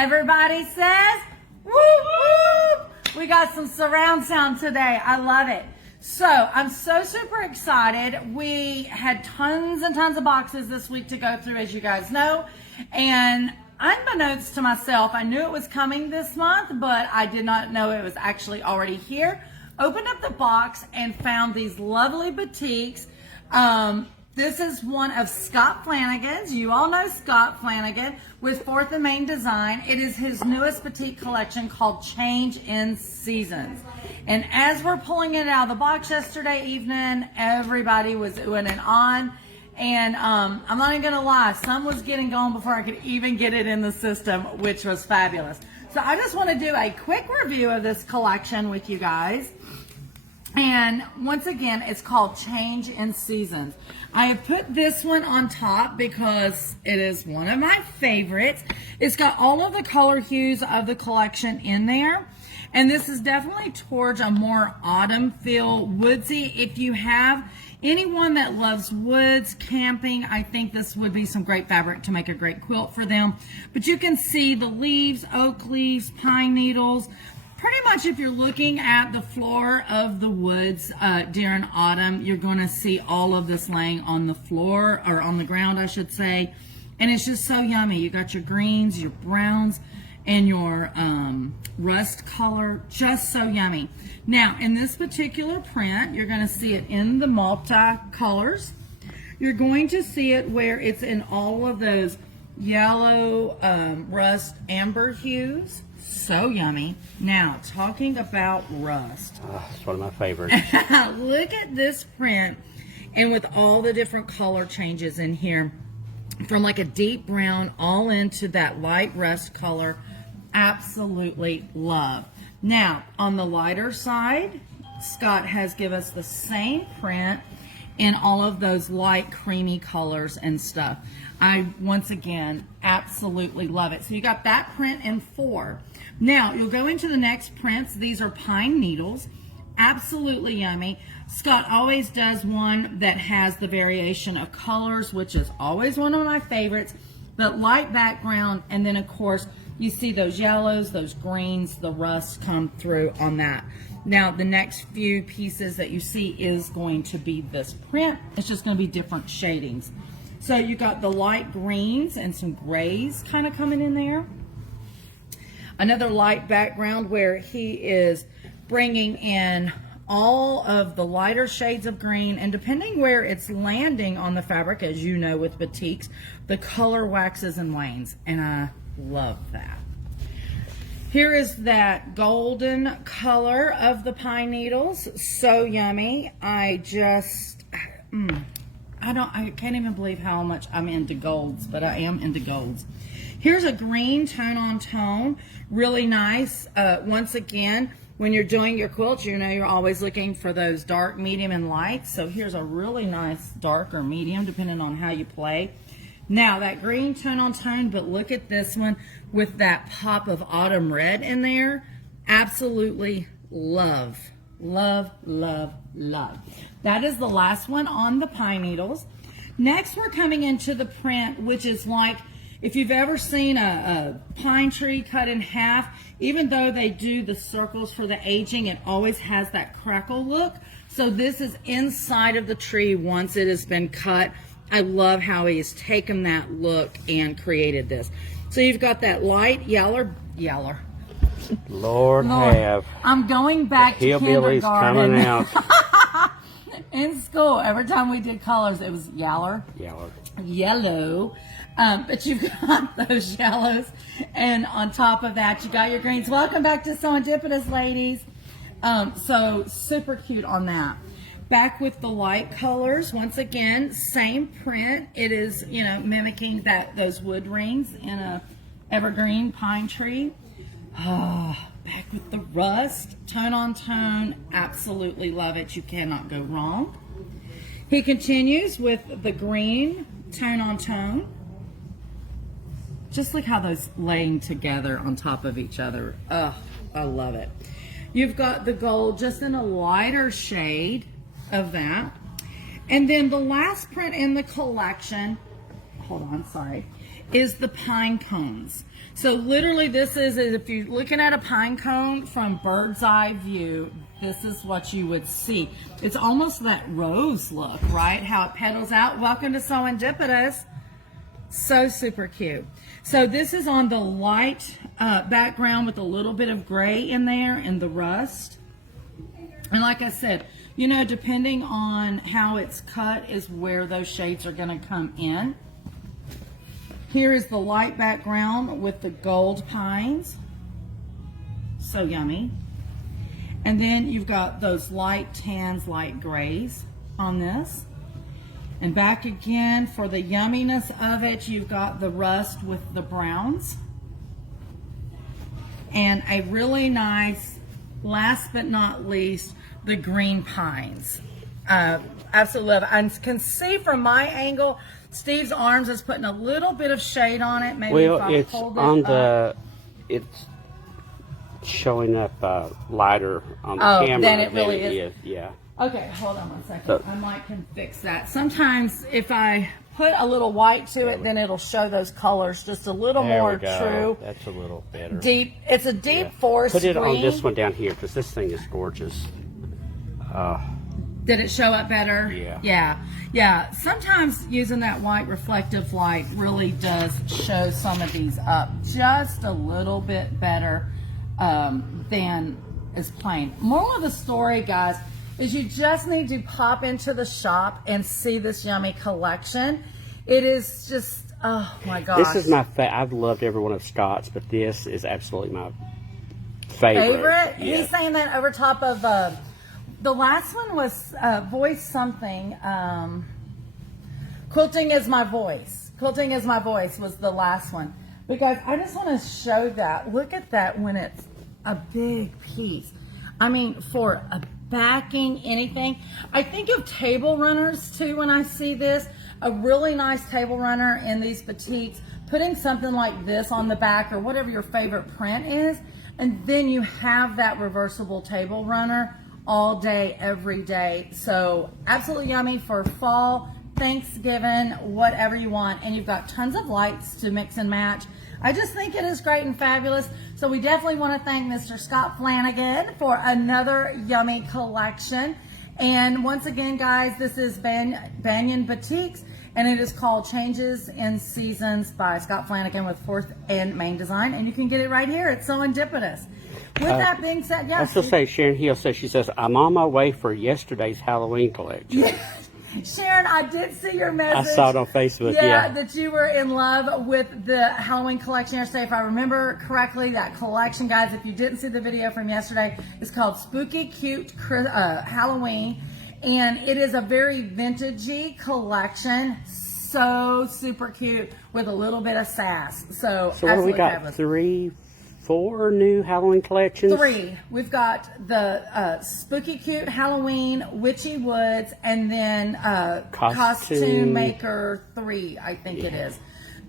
Everybody says, woo woo! We got some surround sound today. I love it. So I'm so super excited. We had tons and tons of boxes this week to go through, as you guys know. And unbeknownst to myself, I knew it was coming this month, but I did not know it was actually already here. Opened up the box and found these lovely batiks. This is one of Scott Flanagan's. You all know Scott Flanagan with Fourth and Main Design. It is his newest batik collection called Change in Seasons. And as we're pulling it out of the box yesterday evening, everybody was oohing and on. And I'm not even gonna lie, some was getting gone before I could even get it in the system, which was fabulous. So I just want to do a quick review of this collection with you guys. And once again, it's called Change in Seasons. I have put this one on top because it is one of my favorites. It's got all of the color hues of the collection in there. And this is definitely towards a more autumn feel, woodsy. If you have anyone that loves woods, camping, I think this would be some great fabric to make a great quilt for them. But you can see the leaves, oak leaves, pine needles. Pretty much if you're looking at the floor of the woods during autumn, you're going to see all of this laying on the floor, or on the ground, I should say. And it's just so yummy. You got your greens, your browns, and your rust color, just so yummy. Now, in this particular print, you're going to see it in the multi-colors. You're going to see it where it's in all of those yellow, rust, amber hues. So yummy. Now, talking about rust. Oh, it's one of my favorites. Look at this print, and with all the different color changes in here, from like a deep brown all into that light rust color. Absolutely love. Now, on the lighter side, Scott has given us the same print in all of those light creamy colors and stuff. I, once again, absolutely love it. So you got that print in 4. Now, you'll go into the next prints. These are pine needles. Absolutely yummy. Scott always does one that has the variation of colors, which is always one of my favorites. But light background, and then, of course, you see those yellows, those greens, the rust come through on that. Now, the next few pieces that you see is going to be this print. It's just going to be different shadings. So you got the light greens and some grays kind of coming in there. Another light background where he is bringing in all of the lighter shades of green, and depending where it's landing on the fabric, as you know with batiks, the color waxes and wanes, and I love that. Here is that golden color of the pine needles. So yummy. I can't even believe how much I'm into golds, but I am into golds. Here's a green tone on tone, really nice. Once again, when you're doing your quilts, you know you're always looking for those dark, medium, and light. So here's a really nice dark or medium, depending on how you play. Now, that green tone on tone, but look at this one with that pop of autumn red in there. Absolutely love. Love, love, love. That is the last one on the pine needles. Next, we're coming into the print, which is like, if you've ever seen a pine tree cut in half, even though they do the circles for the aging, it always has that crackle look. So this is inside of the tree once it has been cut. I love how he's taken that look and created this. So you've got that light yeller. Lord have. I'm going back to hillbillies kindergarten. Coming out. In school, every time we did colors, it was yellow. But you've got those yellows, and on top of that, you got your greens. Welcome back to Serendipitous, ladies. So super cute on that. Back with the light colors, once again, same print. It is, you know, mimicking those wood rings in a evergreen pine tree. Back with the rust, tone on tone. Absolutely love it. You cannot go wrong. He continues with the green, tone on tone. Just look how those laying together on top of each other. Oh, I love it. You've got the gold just in a lighter shade of that. And then the last print in the collection, hold on, sorry, is the pine cones. So literally this is, if you're looking at a pine cone from bird's eye view, this is what you would see. It's almost that rose look, right? How it petals out. Welcome to Serendipitous. So super cute. So this is on the light background with a little bit of gray in there and the rust. And like I said, you know, depending on how it's cut is where those shades are going to come in. Here is the light background with the gold pines. So yummy. And then you've got those light tans, light grays on this. And back again for the yumminess of it, you've got the rust with the browns. And a really nice, last but not least, the green pines. Absolutely love it. I can see from my angle, Steve's arms is putting a little bit of shade on it. Maybe well, if I it's hold it on the, up. it's showing up lighter on the camera than it really is. Yeah. Okay, hold on one second. So, I might can fix that. Sometimes if I put a little white to it, then it'll show those colors just a little there more we go. true. That's a little better. Deep. It's a deep forest Put it green. on this one down here because this thing is gorgeous. Did it show up better? Yeah. Yeah. Sometimes using that white reflective light really does show some of these up just a little bit better than is plain. Moral of the story, guys, is you just need to pop into the shop and see this yummy collection. It is just, oh my gosh. This is my I've loved every one of Scott's, but this is absolutely my favorite. Yeah. He's saying that over top of the last one was voice something. Quilting is my voice. Quilting is my voice was the last one. But guys, I just want to show that. Look at that when it's a big piece. I mean, for a backing, anything. I think of table runners too when I see this. A really nice table runner in these batiks. Putting something like this on the back or whatever your favorite print is. And then you have that reversible table runner all day, every day. So absolutely yummy for fall, Thanksgiving, whatever you want. And you've got tons of lights to mix and match. I just think it is great and fabulous. So we definitely want to thank Mr. Scott Flanagan for another yummy collection. And once again, guys, this is Banyan Batiks, and it is called Changes in Seasons by Scott Flanagan with 4th and Main Design. And you can get it right here at Serendipitous. With that being said, yes. I was just say, Sharon Hill says, she says, I'm on my way for yesterday's Halloween collection. Sharon, I did see your message. I saw it on Facebook, yeah. That you were in love with the Halloween collection yesterday. If I remember correctly, that collection, guys, if you didn't see the video from yesterday, is called Spooky Cute Halloween. And it is a very vintagey collection. So super cute with a little bit of sass. So what do we got? Fabulous. 4 new Halloween collections? 3. We've got the Spooky Cute Halloween, Witchy Woods, and then Costume Maker 3, I think it is.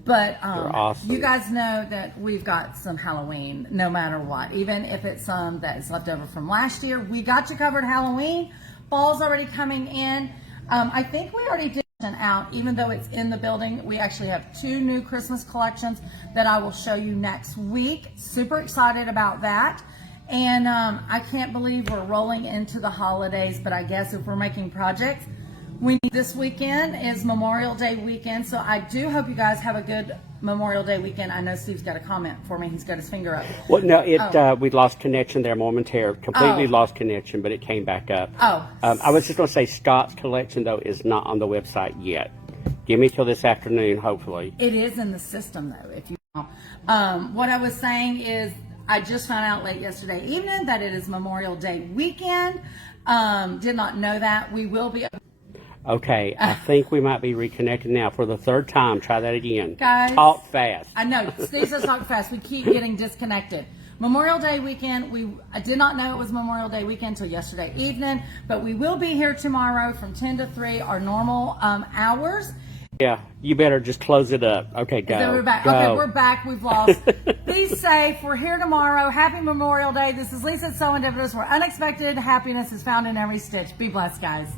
But awesome. You guys know that we've got some Halloween no matter what. Even if it's some that is left over from last year, we got you covered Halloween. Fall's already coming in. I think we already did out, even though it's in the building. We actually have 2 new Christmas collections that I will show you next week. Super excited about that. And I can't believe we're rolling into the holidays, but I guess if we're making projects, this weekend is Memorial Day weekend. So I do hope you guys have a good Memorial Day weekend. I know Steve's got a comment for me. He's got his finger up. Well, no, we lost connection there momentarily. Completely lost connection, but it came back up. I was just going to say Scott's collection, though, is not on the website yet. Give me till this afternoon, hopefully. It is in the system, though, if you know. What I was saying is I just found out late yesterday evening that it is Memorial Day weekend. Did not know that. We will be... Okay, I think we might be reconnected now for the 3rd time. Try that again. Guys, talk fast. I know. Steve says talk fast. We keep getting disconnected. Memorial Day weekend. I did not know it was Memorial Day weekend until yesterday evening, but we will be here tomorrow from 10 to 3, our normal hours. Yeah, you better just close it up. Okay, go. We're back. Go. Okay, we're back. We've lost. Be safe. We're here tomorrow. Happy Memorial Day. This is Lisa at Serendipitous, where unexpected happiness is found in every stitch. Be blessed, guys.